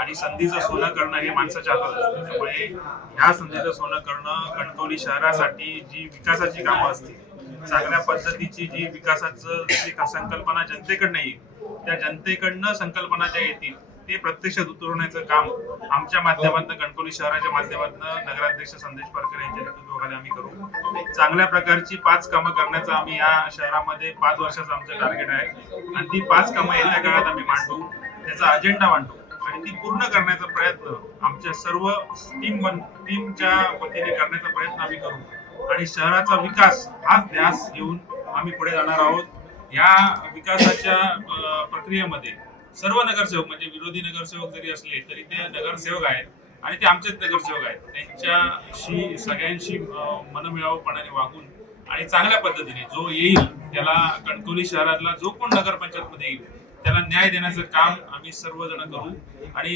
आणि संधीचं सोनं करणं हे माणसाच्या हातात असतं. त्यामुळे ह्या संधीचं सोनं करणं कणकवली शहरासाठी जी विकासाची कामं असतील, चांगल्या पद्धतीची जी विकासाचं जी संकल्पना जनतेकडनं येईल, त्या जनतेकडनं संकल्पना ज्या येतील ते प्रत्यक्षात उतरवण्याचं काम आमच्या माध्यमातून, कणकवली शहराच्या माध्यमातून नगराध्यक्ष संदेश पारकर यांच्या नेतृत्वाखाली आम्ही करू. चांगल्या प्रकारची 5 कामं करण्याचं आम्ही या शहरामध्ये 5 वर्षाचं आमचं टार्गेट आहे आणि ती 5 कामं येत्या काळात आम्ही मांडू, त्याचा अजेंडा मांडू आणि ती पूर्ण करण्याचा प्रयत्न आमच्या सर्व टीमच्या वतीने करण्याचा प्रयत्न आम्ही करू आणि शहराचा विकास हाच ध्यास घेऊन आम्ही पुढे जाणार आहोत. या विकासाच्या प्रक्रियेमध्ये सर्व नगरसेवक, म्हणजे विरोधी नगरसेवक जरी असले तरी ते नगरसेवक आहेत आणि ते आमचेच नगरसेवक आहेत. त्यांच्याशी सगळ्यांशी मनमिळावूपणाने वागून आणि चांगल्या पद्धतीने जो येईल त्याला, कणकवली शहरातला जो कोण नगरपंचायतमध्ये येईल त्याला न्याय देण्याचं काम आम्ही सर्वजण करू आणि